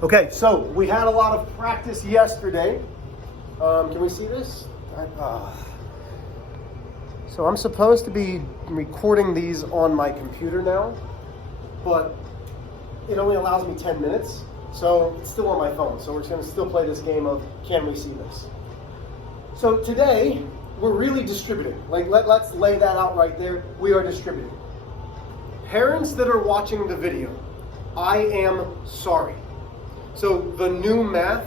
Okay, so we had a lot of practice yesterday. Can we see this? So I'm supposed to be recording these on my computer now, but it only allows me 10 minutes, so it's still on my phone. So we're just going to still play this game of can we see this? So today, we're really distributing. Let's lay that out right there. We are distributing. Parents that are watching the video, I am sorry. So the new math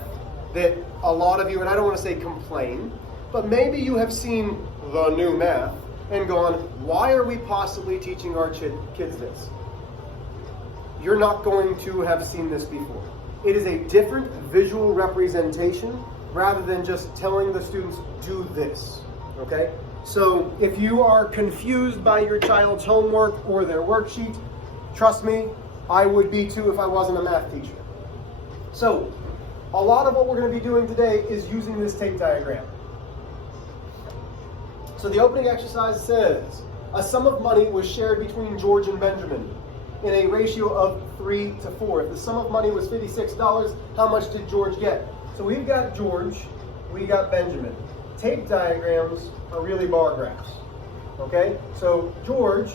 that a lot of you, and I don't want to say complain, but maybe you have seen the new math and gone, why are we possibly teaching our kids this? You're not going to have seen this before. It is a different visual representation rather than just telling the students, do this, okay? So if you are confused by your child's homework or their worksheet, trust me, I would be too if I wasn't a math teacher. So, a lot of what we're going to be doing today is using this tape diagram. So the opening exercise says, a sum of money was shared between George and Benjamin in a ratio of 3 to 4. If the sum of money was $56, how much did George get? So we've got George, we got Benjamin. Tape diagrams are really bar graphs. Okay? So George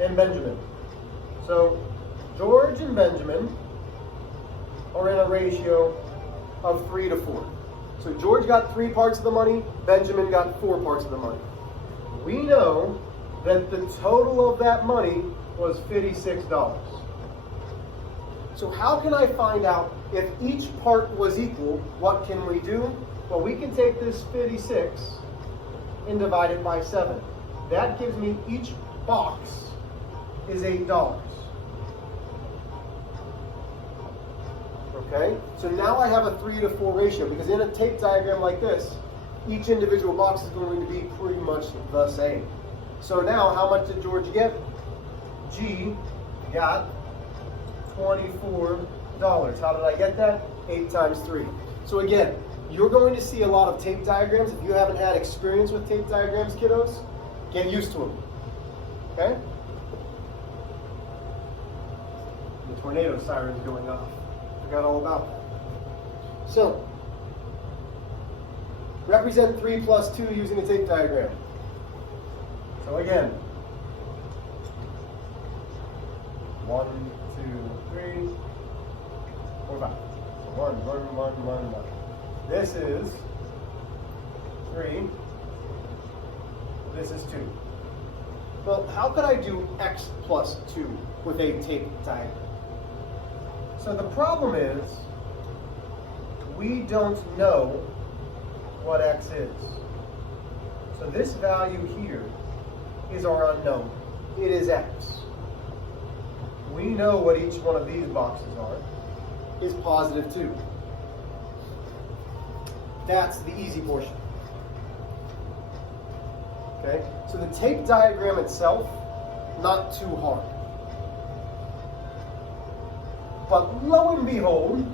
and Benjamin. So George and Benjamin are in a ratio of 3 to 4. So George got 3 parts of the money, Benjamin got 4 parts of the money. We know that the total of that money was $56. So how can I find out if each part was equal? What can we do? Well, we can take this 56 and divide it by 7. That gives me each box is $8. Okay, so now I have a 3 to 4 ratio, because in a tape diagram like this, each individual box is going to be pretty much the same. So now, how much did George get? G got $24. How did I get that? 8 times 3. So again, you're going to see a lot of tape diagrams. If you haven't had experience with tape diagrams, kiddos, get used to them. Okay? The tornado siren is going off. Forgot all about that. So, represent 3 plus 2 using a tape diagram. So again, 1, 2, 3, 4, 5. 1. This is 3. This is 2. Well, how could I do x plus 2 with a tape diagram? So the problem is, we don't know what x is. So this value here is our unknown. It is x. We know what each one of these boxes are. Is positive 2. That's the easy portion. Okay? So the tape diagram itself, not too hard. But lo and behold,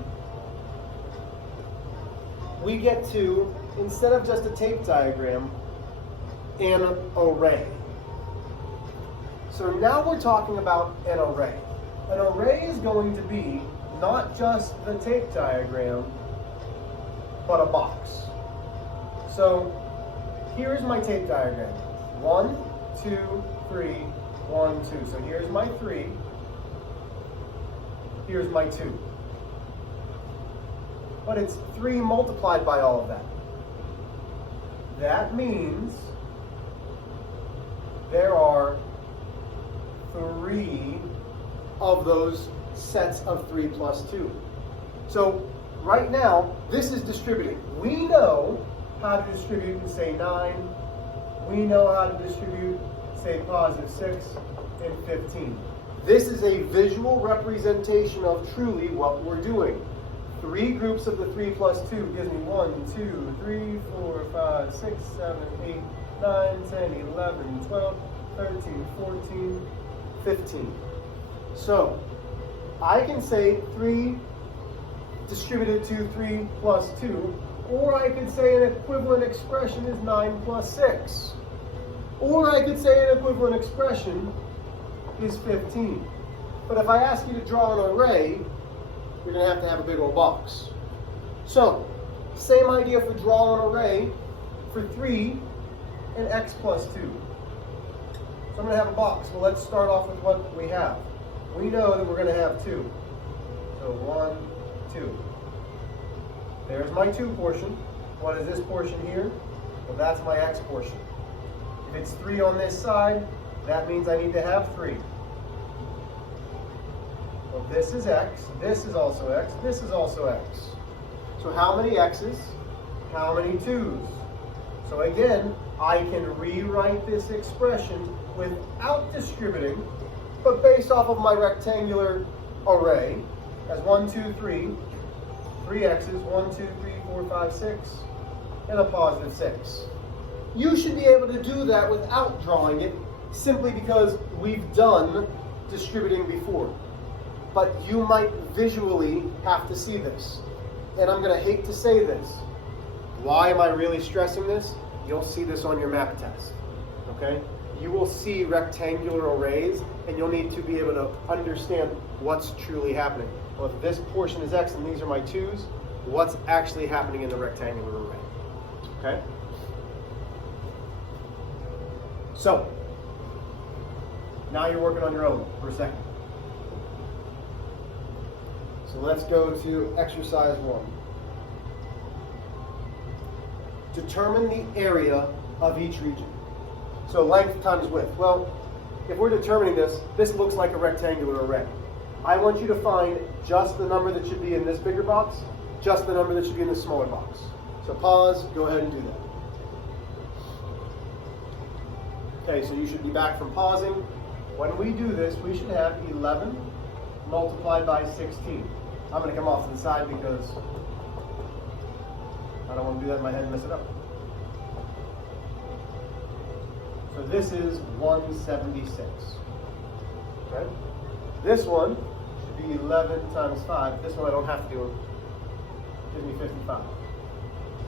we get to, instead of just a tape diagram, an array. So now we're talking about an array. An array is going to be not just the tape diagram, but a box. So here's my tape diagram. 1, 2, 3, 1, 2. So here's my 3. Here's my 2. But it's 3 multiplied by all of that. That means there are 3 of those sets of 3 plus 2. So right now, this is distributing. We know how to distribute and say 9. We know how to distribute, say, positive 6 and 15. This is a visual representation of truly what we're doing. 3 groups of the 3 plus 2 gives me 1, 2, 3, 4, 5, 6, 7, 8, 9, 10, 11, 12, 13, 14, 15. So, I can say 3 distributed to 3 plus 2, or I could say an equivalent expression is 9 plus 6. Or I could say an equivalent expression is 15. But if I ask you to draw an array, you're going to have a big old box. So, same idea for draw an array for 3 and x plus 2. So I'm going to have a box. Well, let's start off with what we have. We know that we're going to have 2. So 1, 2. There's my 2 portion. What is this portion here? Well, that's my x portion. If it's 3 on this side, that means I need to have 3. Well, this is x, this is also x, this is also x. So how many x's? How many 2's? So again, I can rewrite this expression without distributing, but based off of my rectangular array as 1, 2, 3, 3 x's, 1, 2, 3, 4, 5, 6, and a positive 6. You should be able to do that without drawing it, simply because we've done distributing before. But you might visually have to see this. And I'm going to hate to say this. Why am I really stressing this? You'll see this on your map test. Okay? You will see rectangular arrays, and you'll need to be able to understand what's truly happening. Well, if this portion is x and these are my 2's, what's actually happening in the rectangular array? Okay? So, now you're working on your own for a second. So let's go to exercise 1. Determine the area of each region. So length times width. Well, if we're determining this, this looks like a rectangular array. I want you to find just the number that should be in this bigger box, just the number that should be in the smaller box. So pause, go ahead and do that. Okay, so you should be back from pausing. When we do this, we should have 11 multiplied by 16. I'm going to come off to the side because I don't want to do that in my head and mess it up. So this is 176. Okay? This one should be 11 times 5. This one I don't have to do. Give me 55.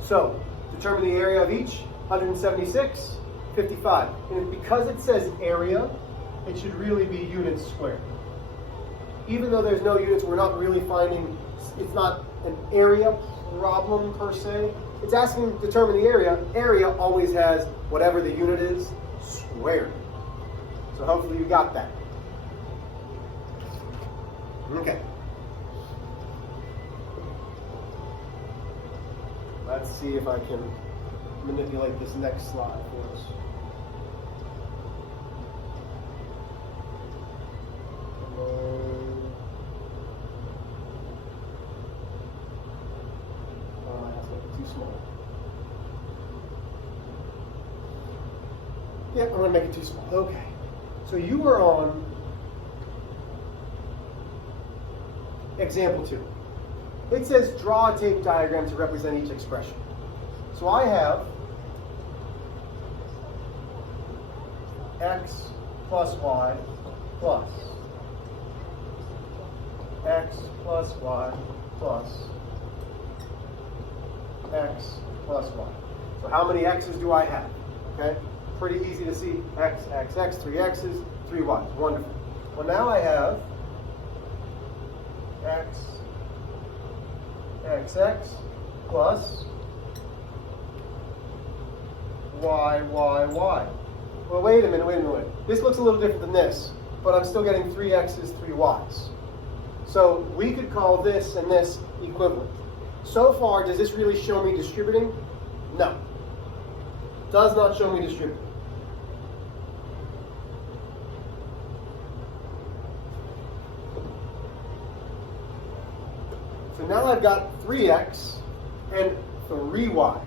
So, determine the area of each. 176, 55. And because it says area, it should really be units squared. Even though there's no units, we're not really finding, it's not an area problem per se. It's asking to determine the area. Area always has whatever the unit is squared. So hopefully you got that. Okay. Let's see if I can manipulate this next slide for us. Yeah, I'm going to make it too small. Okay. So you were on example 2. It says draw a tape diagram to represent each expression. So I have x plus y plus x plus y plus x plus y. So how many x's do I have? Okay. Pretty easy to see. X, x, x, 3 x's, 3 y's. Wonderful. Well, now I have x, x, x plus y, y, y. Well, wait a minute. This looks a little different than this, but I'm still getting 3 x's, 3 y's. So we could call this and this equivalent. So far, does this really show me distributing? No. Does not show me distributing. So now I've got 3x and 3y.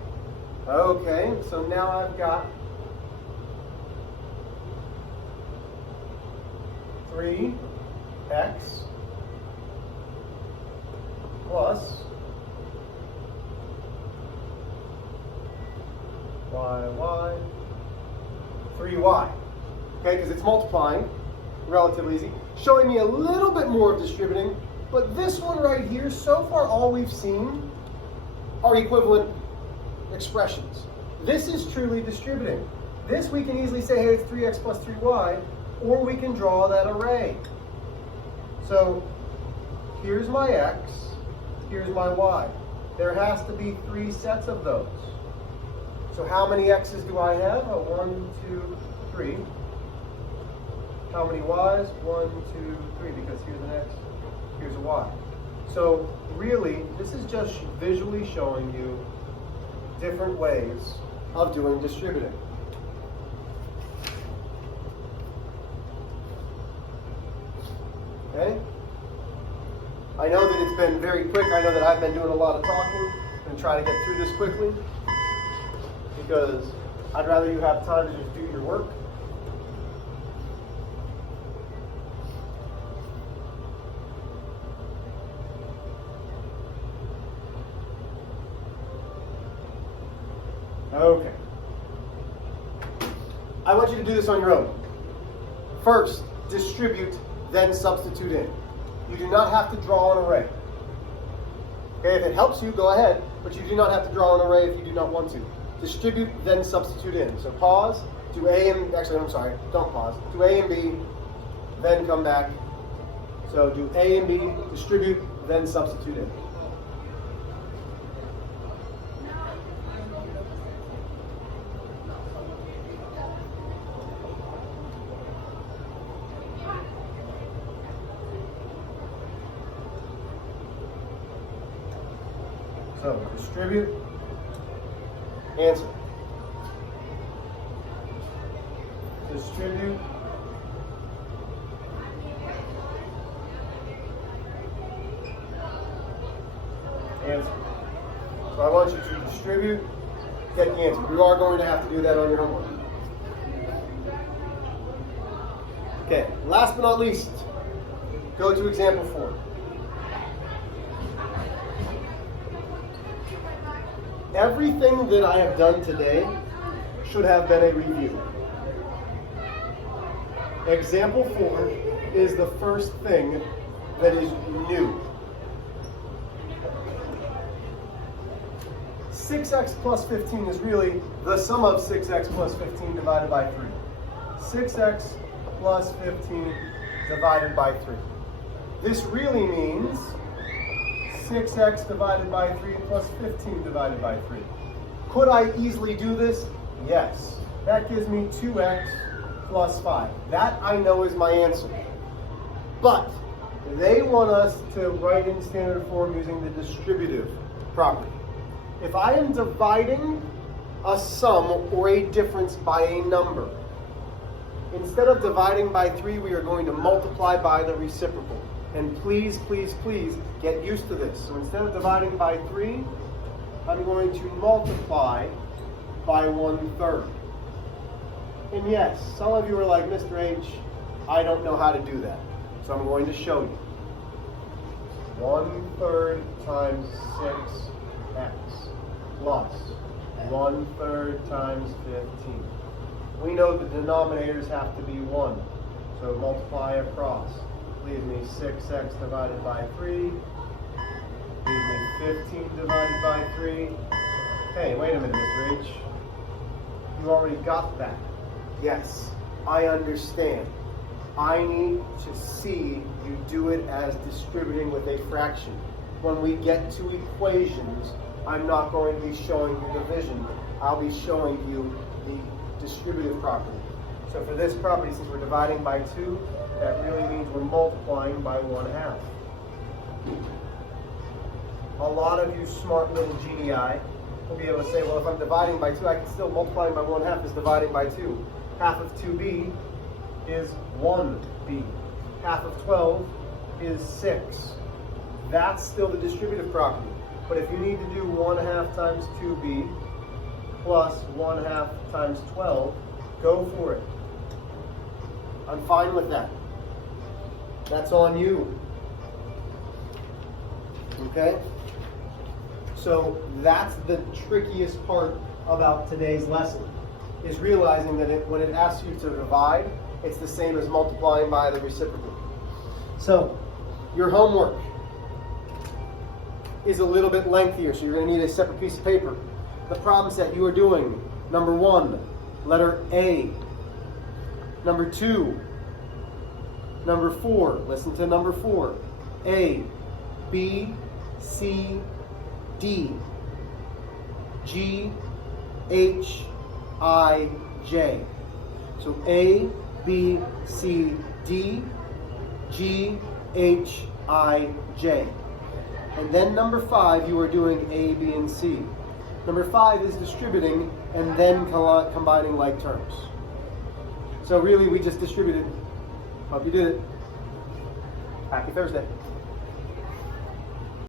Okay, so now I've got 3x plus y, 3y. Okay, because it's multiplying, relatively easy. Showing me a little bit more of distributing, but this one right here, so far all we've seen are equivalent expressions. This is truly distributing. This we can easily say, hey, it's 3x plus 3y, or we can draw that array. So here's my x, here's my y. There has to be 3 sets of those. So how many x's do I have? 1, 2, 3. How many y's? 1, 2, 3, because here's an x, here's a y. So really, this is just visually showing you different ways of doing distributing. Okay? I know that it's been very quick. I know that I've been doing a lot of talking and trying to get through this quickly because I'd rather you have time to just do your work. Okay. I want you to do this on your own. First, distribute, then substitute in. You do not have to draw an array. Okay, if it helps you, go ahead, but you do not have to draw an array if you do not want to. Distribute, then substitute in. So pause, do A and, actually, I'm sorry, don't pause. Do A and B, then come back. So do A and B, distribute, then substitute in. So distribute, answer. Distribute, answer. So I want you to distribute, get the answer. You are going to have to do that on your homework. Okay, last but not least, go to example 4. Everything that I have done today should have been a review. Example 4 is the first thing that is new. 6x plus 15 is really the sum of 6x plus 15 divided by 3. 6x plus 15 divided by 3. This really means 6x divided by 3 plus 15 divided by 3. Could I easily do this? Yes. That gives me 2x plus 5. That I know is my answer. But they want us to write in standard form using the distributive property. If I am dividing a sum or a difference by a number, instead of dividing by 3, we are going to multiply by the reciprocal. And please, please, please get used to this. So instead of dividing by 3, I'm going to multiply by 1/3. And yes, some of you are like, Mr. H, I don't know how to do that. So I'm going to show you. 1/3 times 6x plus 1/3 times 15. We know the denominators have to be 1. So multiply across. Leave me 6x divided by 3. Leave me 15 divided by 3. Hey, wait a minute, Mr. H. You already got that. Yes, I understand. I need to see you do it as distributing with a fraction. When we get to equations, I'm not going to be showing you division. I'll be showing you the distributive property. So for this property, since we're dividing by 2, that really means we're multiplying by 1/2. A lot of you smart little genii will be able to say, well, if I'm dividing by 2, I can still multiplying by 1/2 is dividing by 2. Half of 2b is 1b. Half of 12 is 6. That's still the distributive property. But if you need to do 1/2 times 2b plus 1/2 times 12, go for it. I'm fine with that. That's on you. Okay? So that's the trickiest part about today's lesson, is realizing that when it asks you to divide, it's the same as multiplying by the reciprocal. So your homework is a little bit lengthier, so you're going to need a separate piece of paper. The problems that you are doing: number 1, letter A. Number 2, Number 4, listen to number 4. A, B, C, D, G, H, I, J. So A, B, C, D, G, H, I, J. And then number 5, you are doing A, B, and C. Number 5 is distributing and then combining like terms. So really, we just distributed. Hope you did it. Happy Thursday.